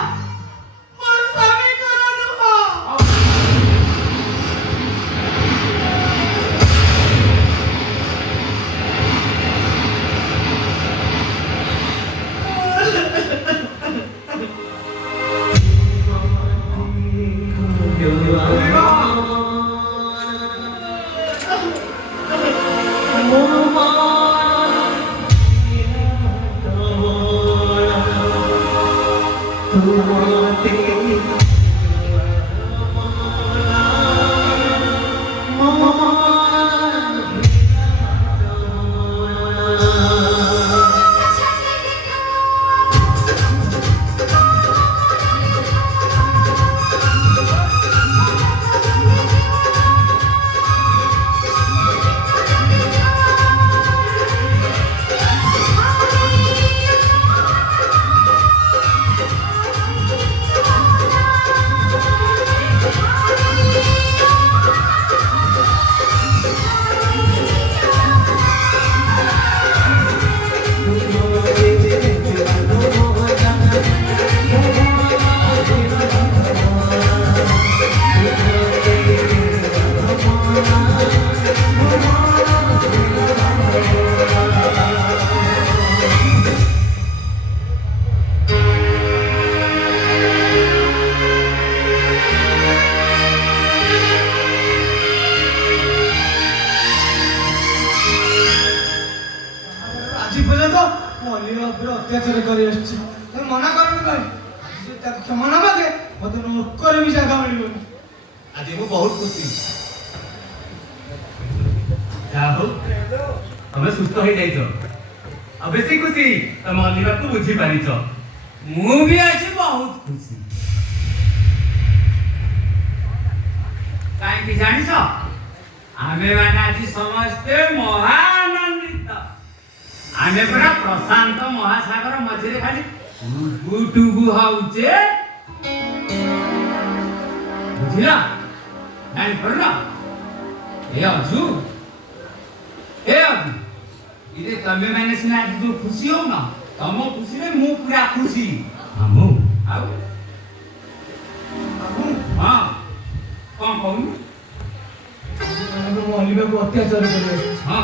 ମୋ ସ୍ୱାମୀଙ୍କର ନୁହଁ ଆଜି ପର୍ଯ୍ୟନ୍ତ ମୁଁ ଅଲିଭା ଉପରେ ଅତ୍ୟାଚାର କରି ଆସିଛି ତାକୁ ମନା କରନି କହି ଆଜି ଯଦି ତାକୁ କ୍ଷମା ନ ମାଗେ ମୋତେ ନୋକରେ ବି ଜାଗା ମିଳିବନି। ଆଜି ମୁଁ ବହୁତ ଖୁସି। ଯାହା ହଉ ତମେ ସୁସ୍ଥ ହେଇଯାଇଛ ଆଉ ବେଶୀ ଖୁସି ତମେ ଅଲିଭାକୁ ବୁଝିପାରିଛ। ମୁଁ ବି ଆଜି ବହୁତ ଖୁସି। କାହିଁକି ଜାଣିଛ ଆମେ ମାନେ ଆଜି ସମସ୍ତେ ମହାନନ୍ଦିତ। ଆମେ ପୁରା ପ୍ରଶାନ୍ତ ମହାସାଗର ମଝିରେ ଖାଲି ଟୁଗୁ ହଉଛେ। ବୁଝିଲ ଜାଣିପାରୁନ? ଏ ଅଜୁ ଇରେ ତମେ ମାନେ ସିନା ଆଜି ଯୋଉ ଖୁସି ହଉନ ତମ ଖୁସିରେ ମୁଁ ପୁରା ଖୁସି। ଆମୁ ଆଉ ହଁ କଣ କହୁନୁ? ମୁଁ ଅଲିଭାକୁ ଅତ୍ୟାଚାର କରି ଆସିଛି। ହଁ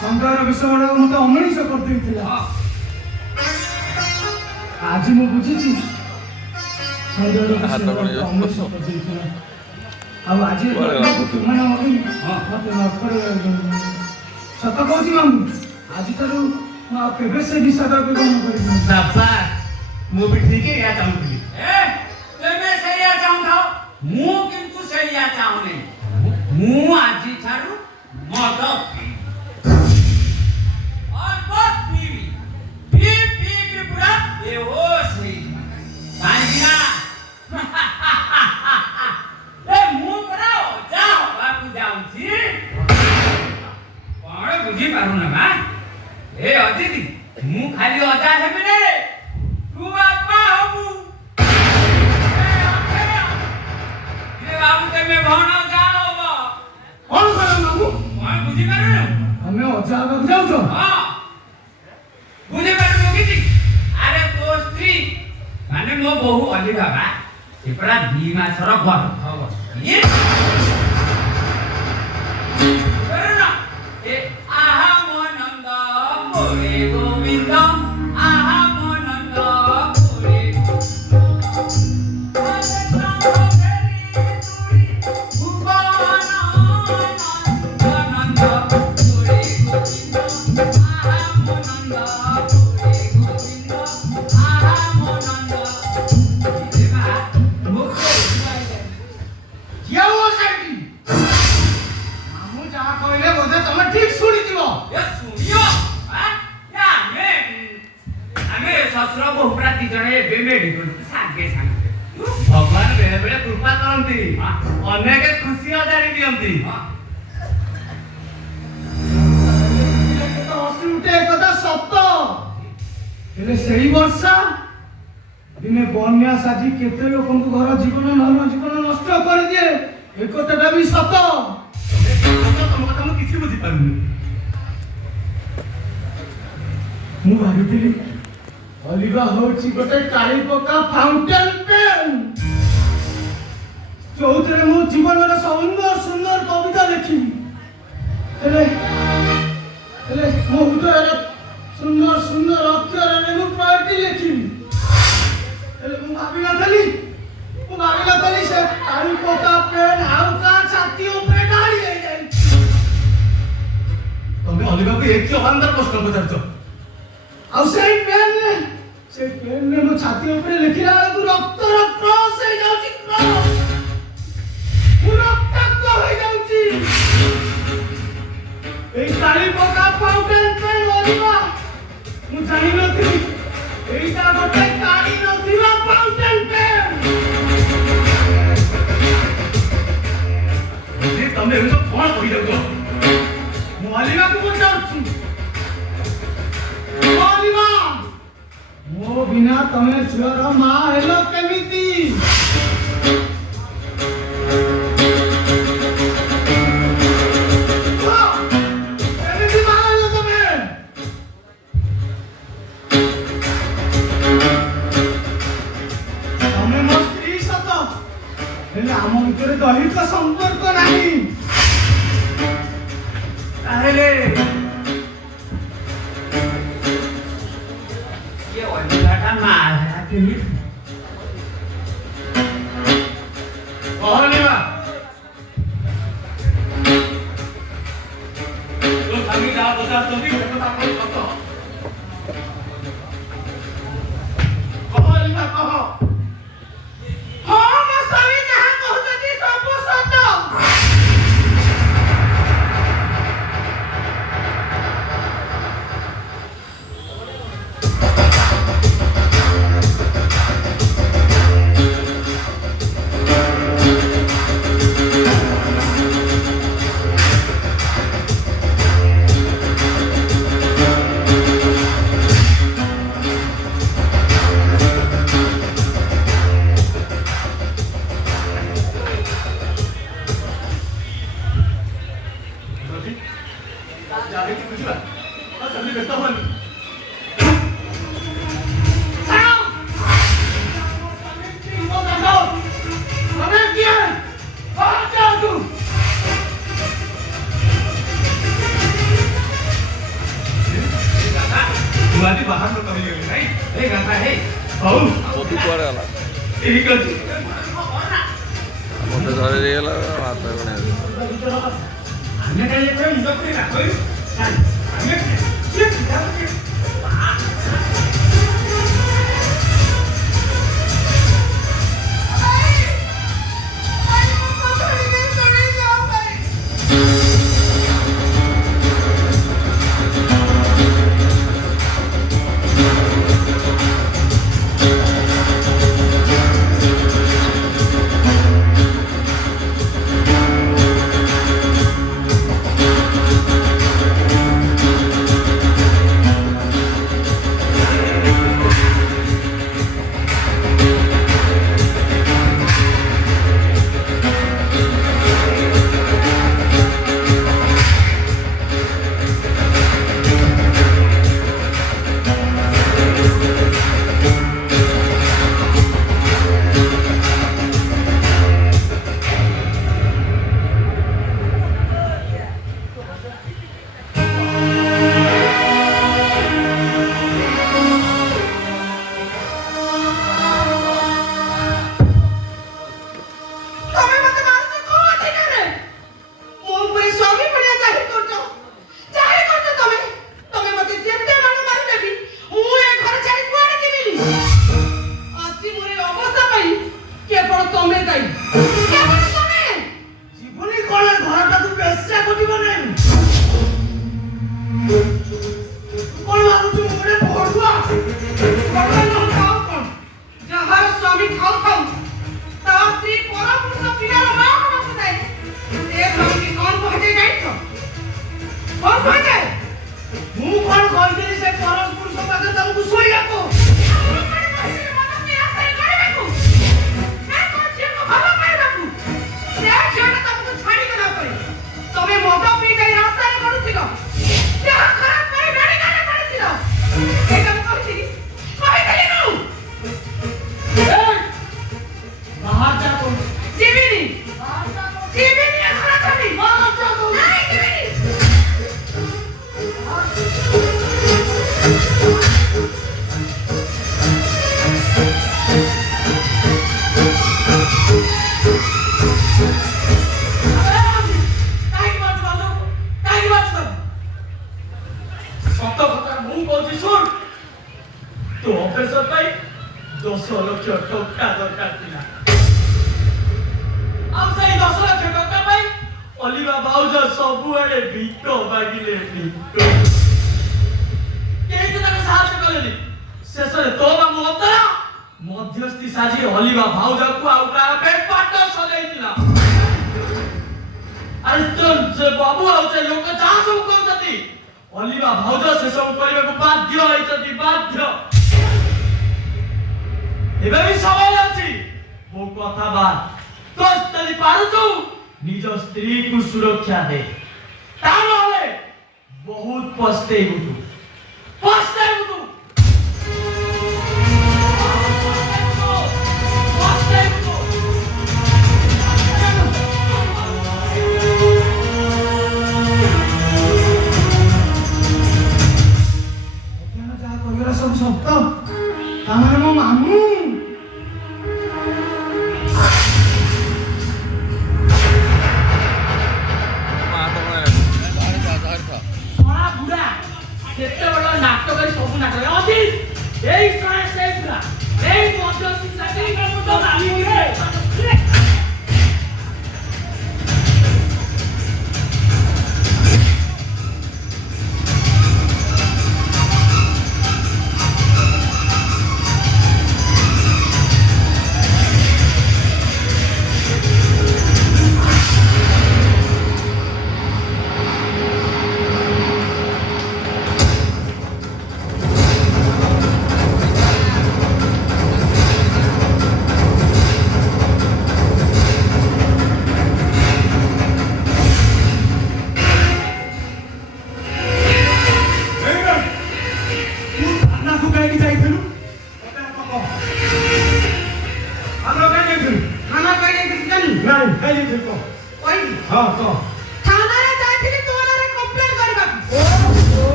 ସଂସାର ବିଷୟ ମୋତେ ଅମଣିଷ କରିଦେଇଥିଲା। ହଁ ଆଜି ମୁଁ ବୁଝିଛି ସଂସାର ବିଷୟ ମୋତେ ଅମଣିଷ କରିଦେଇଥିଲା। ଆଉ ଆଜି କ୍ଷମା ନ ମାଗିଲି ମୋତେ ନର୍କରେ ସତ କହୁଛି ମାମୁଁ ଆଜିଠାରୁ ମୁଁ ଆଉ କେବେ ସେ ବିଷାଦ ଗ୍ରହଣ କରିବିନି। ସାବାସ୍ ମୁଁ ବି ଠିକ୍ ଏଇଆ ଚାହୁଁଥିଲି। ତମେ ସେଇଆ ଚାହୁଁଥାଅ ମୁଁ କିନ୍ତୁ ସେଇଆ ଚାହୁଁନି। ମୁଁ ଆଜିଠାରୁ ମଦ ଅଳ୍ପ ପିଇବି। ପିଇକିରି ପୁରା ବେହୋସ ହେଇଯିବି। କାହିଁକି ନା ମୁଁ ପୁରା ଅଜା ହବାକୁ ଯାଉଛି। କଣ ବୁଝିପାରୁନ ମା? ଏ ଅଜିତି ମୁଁ ଖାଲି ଅଜା ହେବି ରେ ତୁ ବାପା ହବୁ। ବାବୁ ତମେ ଭଣ ଯା ହବ। କଣ କର ମାମୁଁ? କଣ ବୁଝିପାରୁନ? ଆମେ ଅଜା ହେବାକୁ ଯାଉଛ? ହଁ ବୁଝିପାରୁନ କିଛି? ଆରେ ତୋ ସ୍ତ୍ରୀ ମାନେ ମୋ ବୋହୂ ଅଲିଭା ବା ସେ ପୁରା 2 ମାସର ଗର୍ଭ ବସିଛି। ଆହା ମୋ ନନ୍ଦ କୋରେ ଗୋବିନ୍ଦ ଆହା ମୋ ନନ୍ଦ କୋରେ ମାମୁଁ ଯାହା କହିଲେ ବୋଧେ ତମେ ଠିକ ଶୁଣିଥିବ। ଆମେ ଶ୍ୱଶୁର ବୋହୂ ପୁରା 2 ଜଣ ଏବେ ମେଡିକାଲ ସାଙ୍ଗେ ସାଙ୍ଗେ ଭଗବାନ ବେଳେ ବେଳେ କୃପା କରନ୍ତି ଅନେକ ଖୁସି ଅଜାଡ଼ି ଦିଅନ୍ତି। ହସି ଉଠେ ଏକଥା ସତ। ହେଲେ ସେଇ ବର୍ଷା ଦିନେ ବନ୍ୟା ସାଜି କେତେ ଲୋକଙ୍କୁ ଘର ଜୀବନ ନଷ୍ଟ କରିଦିଏ ଏକଥାଟା ବି ସତ। ତମ କଥା ମୁଁ କିଛି ବୁଝିପାରୁନି। ମୁଁ ଭାବିଥିଲି ଅଲିଭା ହଉଛି ଗୋଟେ କାଳି ପକା ଫାଉଣ୍ଟେନ ପେନ୍ ଯୋଉଥିରେ ମୁଁ ଜୀବନର ସୁନ୍ଦର କବିତା ଲେଖିବି। ହେଲେ ମୋ ହୃଦୟରେ ସୁନ୍ଦର ଅକ୍ଷରରେ ମୁଁ ପ୍ରୟୋଗଟି ଲେଖିବି। ହେଲେ ମୁଁ ଭାବିନଥିଲି ସେ କାଳି ପକା ପେନ୍ ଆଉ କାହା ଛାତି ଉପରେ ଢାଳି ହେଇଯାଇଛି। ତମେ ଅଲିଭାକୁ ଏକି ଅବାନ୍ତର ପ୍ରଶ୍ନ ପଚାରୁଛ। ଆଉ ସେଇ ପେନ୍ ମୋ ଛାତି ଉପରେ ଲେଖିଲା ବେଳକୁ फाउंटेन पेन ओलिवा मु जानि नथि एटा गोटे काडी नथिबा फाउंटेन पेन जे तमे हेलो कोन कहि दगो मु ओलिवा को पचाउछि ओलिवा मो बिना तमे छुआर मा हेलो केमिति ଆମ ଭିତରେ ଦୈହିକ ସମ୍ପର୍କ ନାହିଁ ତାହେଲେ ये ओलिवाटा माल है केमिति कहलिवा तो खाली जा बता तो भी কথা কই কত कहलिवा कह ହଁ ମୋ ସ୍ୱାମୀ ଯାହା କହୁଛନ୍ତି ସବୁ ସତ जाने की बुझला और सभी बेटा बन बुआदी बाहर में कभी गई नहीं ए गाता है आओ বধু কুଆଡ଼େ ଗଲା ठीक है ମୋତେ ଧରି ଦେଇଗଲା ହାତ ଗଣେ हमने कहा ये कोई इंजॉय नहीं रहा कोई हमने ये क्या ଅଲିଭା ଭାଉଜ ସବୁଆଡେ ଭିକ ମାଗିଲେ ଭିକ କେହି ତ ତାକୁ ସାହାଯ୍ୟ କଲେନି ଶେଷରେ ତୋ ମାମୁଁ ଅତର ମଧ୍ୟସ୍ଥି ସାଜି ଅଲିଭା ଭାଉଜକୁ ଆଉ କାହା ବେପାଟ ସଜାଇଥିଲା ଆରେ ସେ ବାବୁ ଆଉ ସେ ଲୋକ ଯାହା ସବୁ କହୁଛନ୍ତି ଅଲିଭା ଭାଉଜ ସେସବୁ କରିବାକୁ ବାଧ୍ୟ ହେଇଛନ୍ତି ବାଧ୍ୟ ଏବେ ବି ସମୟ ଅଛି ମୋ କଥା ବାଦ ତ ଯଦି ପାରୁଛୁ ନିଜ ସ୍ତ୍ରୀକୁ ସୁରକ୍ଷା ଦେ ତା ନହେଲେ ବହୁତ ପସ୍ତେଇବୁ ତୁ ଯାହା କହିଲା ସବୁ ସତ ତାମାନେ ମୋ ମାମୁଁ କେତେ ବଡ଼ ନାଟକ କରି ସବୁ ନାଟକ ଅଛି ଏଇ ଶହେ ସେଇ ପୁରା ଏଇ ମଧ୍ୟସ୍ଥି ସାଥୀ ତ ମାନିବେ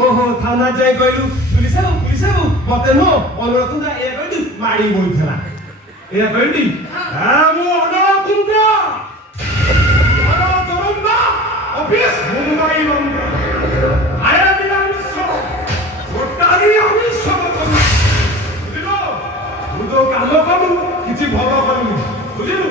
ओहो थाना जाई कहलु पुलिस आबो मते नो अनुराकुंदा ए कहलु माडी बोइथला ए कहलि मो अनुराकुंदा अनुराकुंदा ऑफिस मुंबई बंद आया बिलांसो गोटारी ऑफिस सब बुझिलो बुझो काम करू किछि भलो करू बुझिलु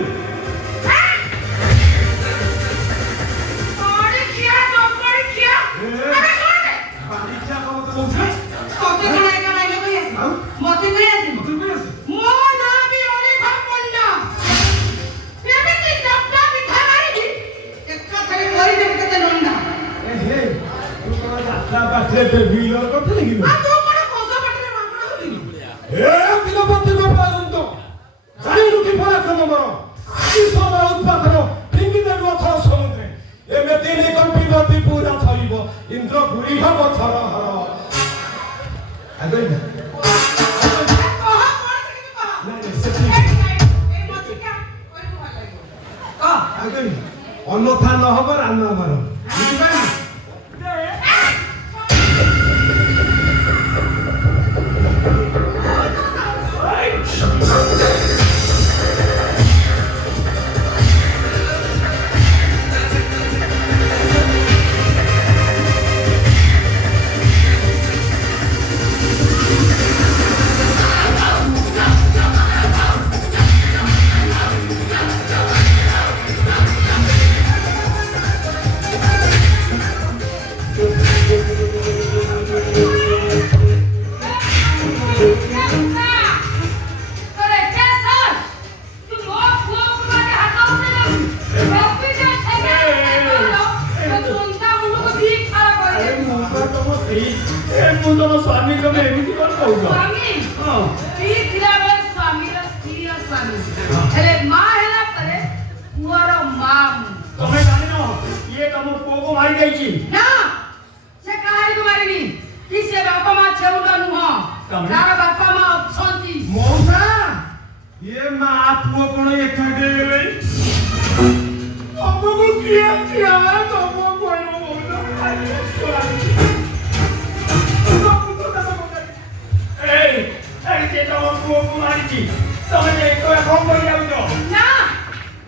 इंद्र गुरी हम थर हर अन्यथा न हब रान्ना मार स्वामी को मैं एमती कर कहूगा स्वामी हां ई थिला बे स्वामी रा स्त्री और स्वामी अरे मां हैला परे पुअर मां तमे जानि न ये तम पुओ को मारी गई छी ना से काहे को मारिनी कि से बापा मां छेउडा नु हो तारा बापा मां अछंती मौसा ये मां पुओ कोन एकाडे रे हमको किया तुमको कोई न मौसा से तो पुओ को मारी छी तमे जे को कोन कोई आउजो ना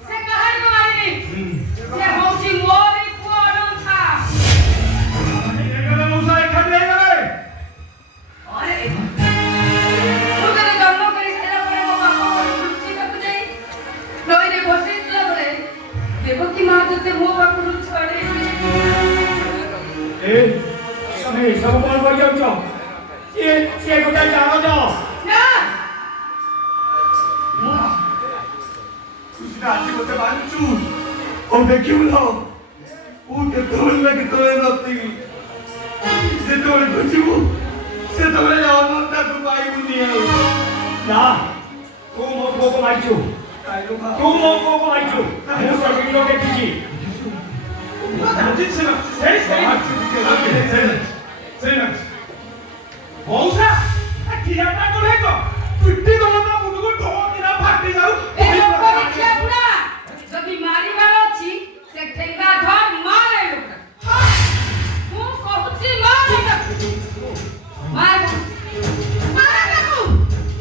से काहे को मारिनी से होची मोरी पुअर था एकला मौसा एकाडे रे ତମେ ଏସବୁ କଣ କରିଯାଉଛ? କିଏ ଗୋଟେ ଜାଣଛ? ନା ତୁ ସିନା ଆଜି ମୋତେ ମାରୁଛୁ ଆଉ ଦେଖିବୁ ନା ମୁଁ କେତେବେଳେ ନା କେତେବେଳେ ନଥିବି ଯେତେବେଳେ ଖୋଜିବୁ ସେତେବେଳେ ଅନନ୍ତାକୁ ପାଇବୁନି ଆଉ ନା ତୁ ମୋ ପୁଅକୁ ମାରିଛୁ ତୁ ମୋ ପୁଅକୁ ମାରିଛୁ ମୁଁ ସେ ଭିଡ଼ିଓ ଦେଖିଛି ମଉସା ଠିଆଟା କଲେ ତ ପିଟି ଦବ ତା ମୁଣ୍ଡକୁ ଠୋକିନା ଫାଟି ଯାଉ ଏ ଲୋକ ଦେଖିଆ ବୁଢା ଯଦି ମାରିବାର ଅଛି ସେ ଠେଙ୍ଗା ଧର ମାରେ ଲୋକ ମୁଁ କହୁଛି ମାରେ ତାକୁ ମାରେ ମାରେ ତାକୁ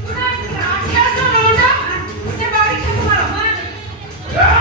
ବୁଢା ରାକ୍ଷସ ନଣ୍ଡା ସେ ବାଡ଼ି ତାକୁ ମାର ମାରେ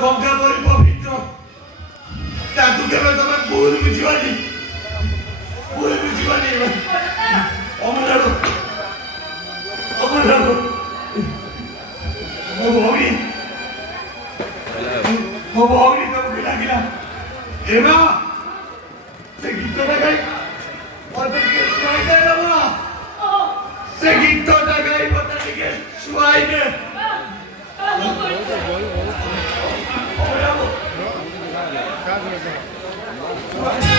ଗଙ୍ଗା ପରି ପବିତ୍ର ତାକୁ କେବେ ତମେ ଭୁଲ ବୁଝିବାନି ଅମରାରୁ ମୋ ଭଉଣୀ ତମକୁ ଲାଗିଲା ଏବେ ସେ ଗୀତଟା ଗାଇ ମତେ ଟିକେ ଶୁଆଇ ଦେ ବାବା ସେ ଗୀତଟା ଗାଇ ମତେ ଟିକେ ଶୁଆଇ ଦେ Oh,